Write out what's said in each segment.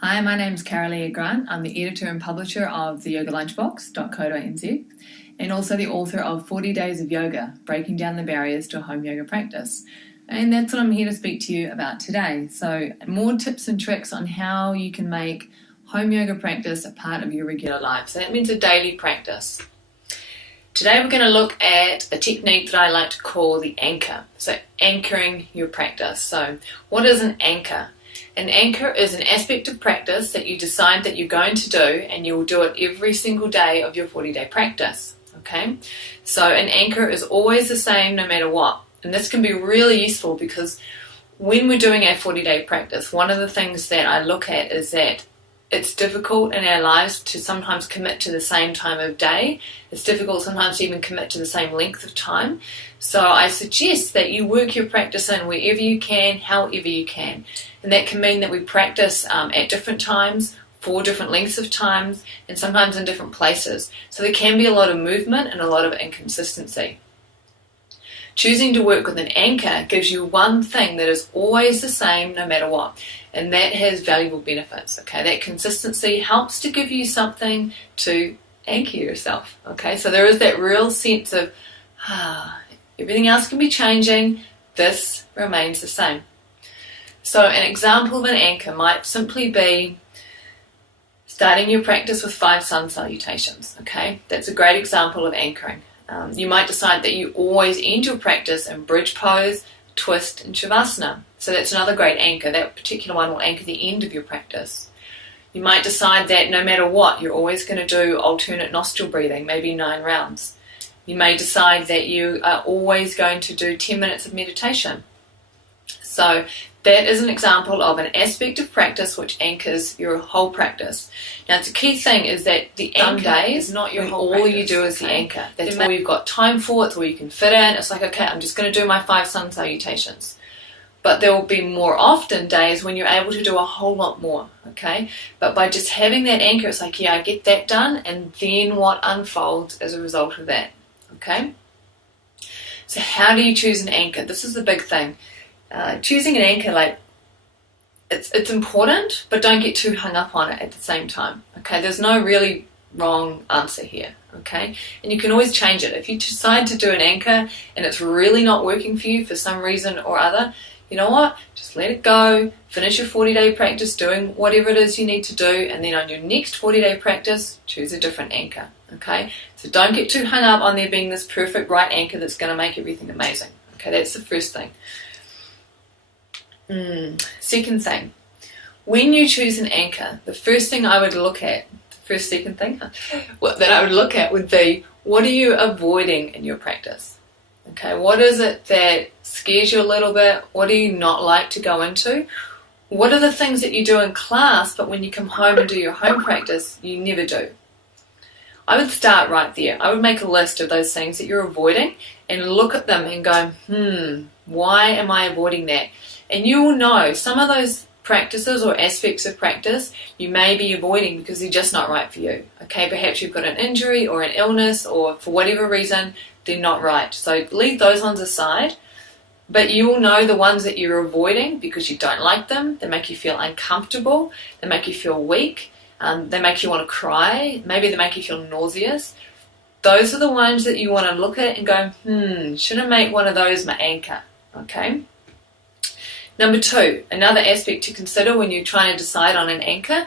Hi, my name's Khmeryoga Khmer. I'm the editor and publisher of the yogalunchbox.co.nz and also the author of 40 Days of Yoga, Breaking Down the Barriers to Home Yoga Practice. And that's what I'm here to speak to you about today. So more tips and tricks on how you can make home yoga practice a part of your regular life. So that means a daily practice. Today we're going to look at a technique that I like to call the anchor. So anchoring your practice. So what is an anchor? An anchor is an aspect of practice that you decide that you're going to do, and you will do it every single day of your 40-day practice. Okay? So an anchor is always the same no matter what. And this can be really useful because when we're doing our 40-day practice, one of the things that I look at is that it's difficult in our lives to sometimes commit to the same time of day. It's difficult sometimes to even commit to the same length of time. So I suggest that you work your practice in wherever you can, however you can. And that can mean that we practice at different times, for different lengths of times, and sometimes in different places. So there can be a lot of movement and a lot of inconsistency. Choosing to work with an anchor gives you one thing that is always the same no matter what, and that has valuable benefits. Okay, that consistency helps to give you something to anchor yourself. Okay, so there is that real sense of everything else can be changing, this remains the same. So an example of an anchor might simply be starting your practice with 5 sun salutations. Okay, that's a great example of anchoring. You might decide that you always end your practice in bridge pose, twist, and shavasana. So that's another great anchor. That particular one will anchor the end of your practice. You might decide that no matter what, you're always going to do alternate nostril breathing, maybe 9 rounds. You may decide that you are always going to do 10 minutes of meditation. So that is an example of an aspect of practice which anchors your whole practice. Now, the key thing is that the anchor is not your whole practice. All you do is the anchor. That's all you've got time for. It's all you can fit in. It's like, okay, I'm just going to do my 5 sun salutations. But there will be more often days when you're able to do a whole lot more, okay? But by just having that anchor, it's like, yeah, I get that done, and then what unfolds as a result of that, okay? So how do you choose an anchor? This is the big thing. Choosing an anchor, like, it's important, but don't get too hung up on it at the same time. Okay, there's no really wrong answer here. Okay, and you can always change it. If you decide to do an anchor and it's really not working for you for some reason or other, you know what? Just let it go. Finish your 40-day practice doing whatever it is you need to do, and then on your next 40-day practice, choose a different anchor. Okay, so don't get too hung up on there being this perfect right anchor that's going to make everything amazing. Okay, that's the first thing. Second thing, when you choose an anchor, the first thing I would look at, that I would look at would be, what are you avoiding in your practice? Okay, what is it that scares you a little bit? What do you not like to go into? What are the things that you do in class, but when you come home and do your home practice, you never do? I would start right there. I would make a list of those things that you're avoiding and look at them and go, why am I avoiding that? And you will know some of those practices or aspects of practice you may be avoiding because they're just not right for you. Okay, perhaps you've got an injury or an illness, or for whatever reason, they're not right. So leave those ones aside, but you will know the ones that you're avoiding because you don't like them, they make you feel uncomfortable, they make you feel weak, they make you want to cry, maybe they make you feel nauseous. Those are the ones that you want to look at and go, should I make one of those my anchor? Okay. Number 2, another aspect to consider when you're trying to decide on an anchor,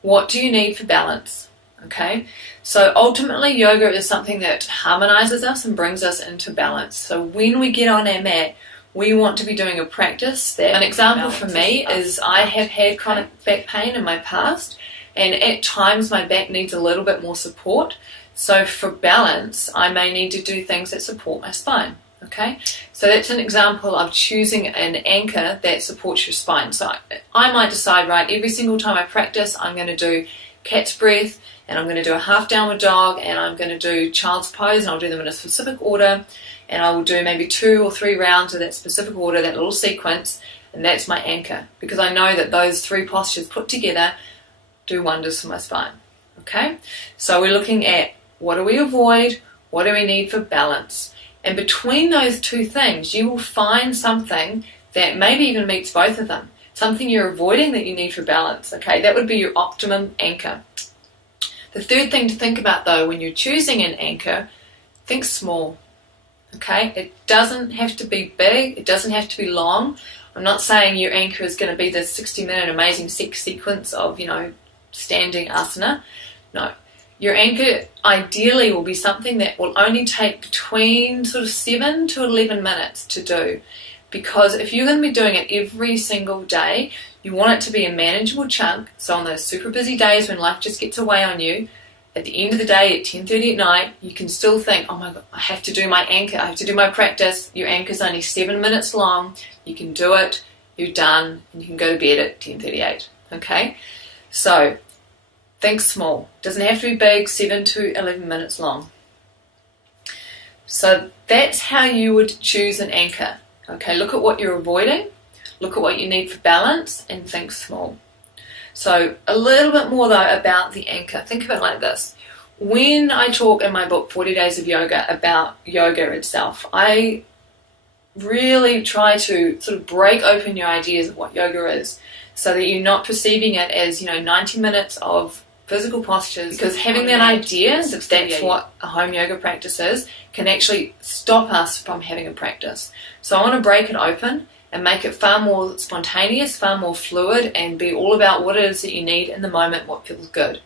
what do you need for balance? Okay, so ultimately yoga is something that harmonizes us and brings us into balance. So when we get on our mat, we want to be doing a practice that, an example for me is I have had chronic back pain in my past, and at times my back needs a little bit more support. So for balance, I may need to do things that support my spine. Okay, so that's an example of choosing an anchor that supports your spine. So I might decide, right, every single time I practice, I'm going to do cat's breath, and I'm going to do a half downward dog, and I'm going to do child's pose, and I'll do them in a specific order, and I will do maybe 2 or 3 rounds of that specific order, that little sequence, and that's my anchor, because I know that those 3 postures put together do wonders for my spine. Okay, so we're looking at what do we avoid, what do we need for balance. And between those 2 things, you will find something that maybe even meets both of them. something you're avoiding that you need for balance. Okay, that would be your optimum anchor. The third thing to think about though, when you're choosing an anchor, think small. Okay, it doesn't have to be big, it doesn't have to be long. I'm not saying your anchor is going to be this 60-minute amazing sequence of, standing asana. No. Your anchor ideally will be something that will only take between sort of 7 to 11 minutes to do. Because if you're going to be doing it every single day, you want it to be a manageable chunk. So on those super busy days when life just gets away on you, at the end of the day at 10:30 at night, you can still think, oh my God, I have to do my anchor, I have to do my practice. Your anchor's only 7 minutes long. You can do it, you're done, and you can go to bed at 10:38. Okay? So think small. Doesn't have to be big, 7 to 11 minutes long. So that's how you would choose an anchor. Okay, look at what you're avoiding, look at what you need for balance, and think small. So a little bit more though about the anchor. Think of it like this. When I talk in my book 40 Days of Yoga about yoga itself, I really try to sort of break open your ideas of what yoga is so that you're not perceiving it as 90 minutes of physical postures, because having that idea that that's what a home yoga practice is can actually stop us from having a practice. So I want to break it open and make it far more spontaneous, far more fluid, and be all about what it is that you need in the moment, what feels good.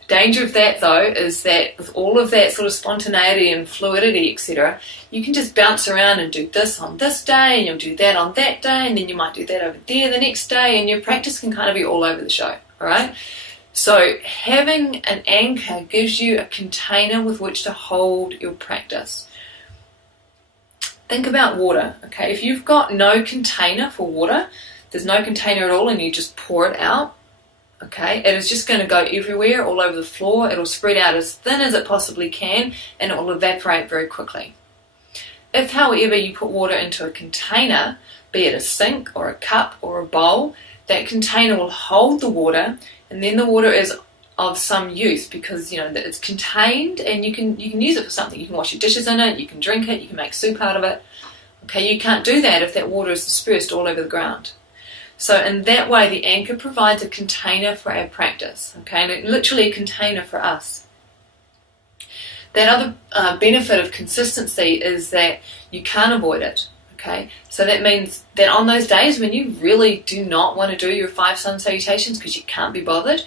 The danger of that though is that with all of that sort of spontaneity and fluidity, etc., you can just bounce around and do this on this day, and you'll do that on that day, and then you might do that over there the next day, and your practice can kind of be all over the show, alright? So having an anchor gives you a container with which to hold your practice. Think about water, okay? If you've got no container for water, there's no container at all, and you just pour it out, okay, it is just going to go everywhere, all over the floor. It'll spread out as thin as it possibly can, and it will evaporate very quickly. If, however, you put water into a container, be it a sink or a cup or a bowl, that container will hold the water, and then the water is of some use because it's contained, and you can use it for something. You can wash your dishes in it, you can drink it, you can make soup out of it. Okay, you can't do that if that water is dispersed all over the ground. So in that way, the anchor provides a container for our practice, okay, and literally a container for us. That other benefit of consistency is that you can't avoid it. Okay, so that means that on those days when you really do not want to do your 5 sun salutations because you can't be bothered,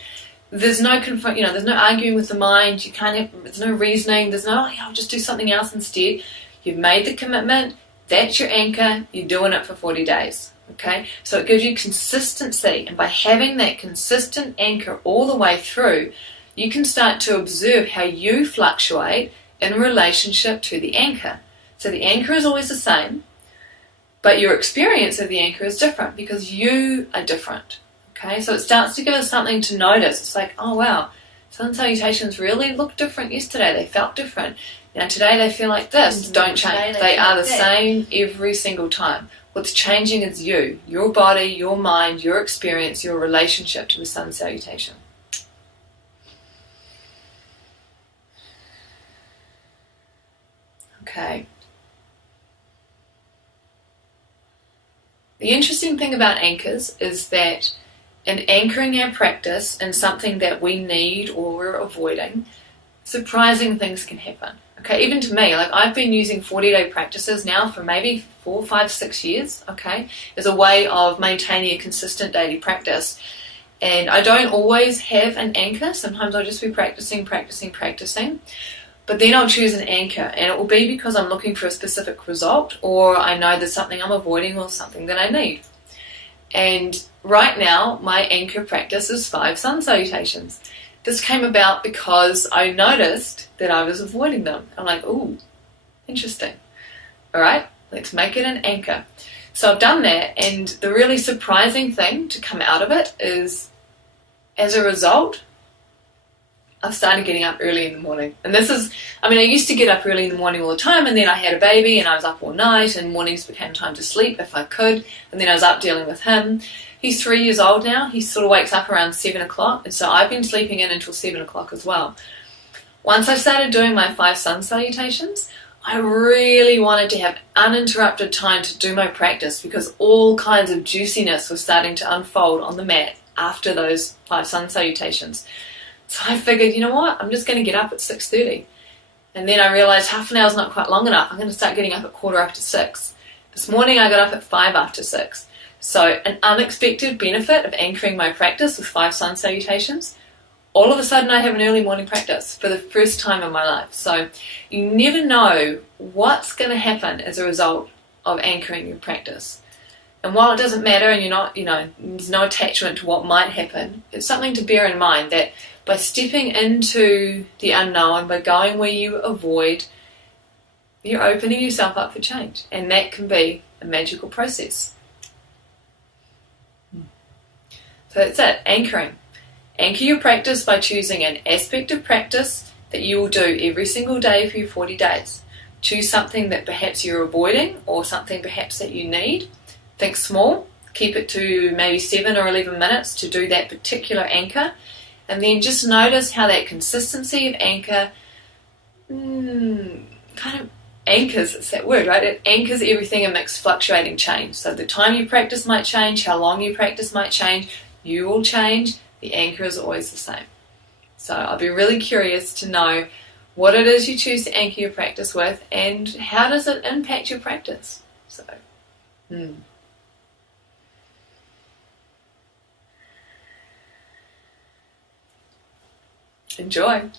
there's no there's no arguing with the mind. There's no reasoning. There's no I'll just do something else instead. You've made the commitment. That's your anchor. You're doing it for 40 days. Okay, so it gives you consistency, and by having that consistent anchor all the way through, you can start to observe how you fluctuate in relationship to the anchor. So the anchor is always the same, but your experience of the anchor is different because you are different. Okay, so it starts to give us something to notice. It's like, oh wow, sun salutations really looked different yesterday. They felt different. Today they feel like this. Don't change. They are the same every single time. What's changing is you, your body, your mind, your experience, your relationship to the sun salutation. Okay. The interesting thing about anchors is that in anchoring our practice in something that we need or we're avoiding, surprising things can happen. Okay, even to me, like I've been using 40-day practices now for maybe 4, 5, 6 years, okay, as a way of maintaining a consistent daily practice. And I don't always have an anchor. Sometimes I'll just be practicing. But then I'll choose an anchor, and it will be because I'm looking for a specific result, or I know there's something I'm avoiding or something that I need. And right now, my anchor practice is 5 sun salutations. This came about because I noticed that I was avoiding them. I'm like, ooh, interesting. All right, let's make it an anchor. So I've done that, and the really surprising thing to come out of it is, as a result, I've started getting up early in the morning. And this is, I used to get up early in the morning all the time, and then I had a baby and I was up all night, and mornings became time to sleep if I could, and then I was up dealing with him. He's 3 years old now. He sort of wakes up around 7 o'clock, and so I've been sleeping in until 7 o'clock as well. Once I started doing my 5 sun salutations, I really wanted to have uninterrupted time to do my practice because all kinds of juiciness was starting to unfold on the mat after those 5 sun salutations. So I figured, you know what, I'm just going to get up at 6:30. And then I realised half an hour is not quite long enough. I'm going to start getting up at 6:15. This morning I got up at 6:05. So an unexpected benefit of anchoring my practice with 5 sun salutations, all of a sudden I have an early morning practice for the first time in my life. So you never know what's going to happen as a result of anchoring your practice. And while it doesn't matter and you're not, there's no attachment to what might happen, it's something to bear in mind that by stepping into the unknown, by going where you avoid, you're opening yourself up for change. And that can be a magical process. So that's it, anchoring. Anchor your practice by choosing an aspect of practice that you will do every single day for your 40 days. Choose something that perhaps you're avoiding or something perhaps that you need. Think small. Keep it to maybe 7 or 11 minutes to do that particular anchor. And then just notice how that consistency of anchor kind of anchors, it's that word, right? It anchors everything amidst fluctuating change. So the time you practice might change, how long you practice might change, you will change. The anchor is always the same. So I'll be really curious to know what it is you choose to anchor your practice with and how does it impact your practice. So, enjoy.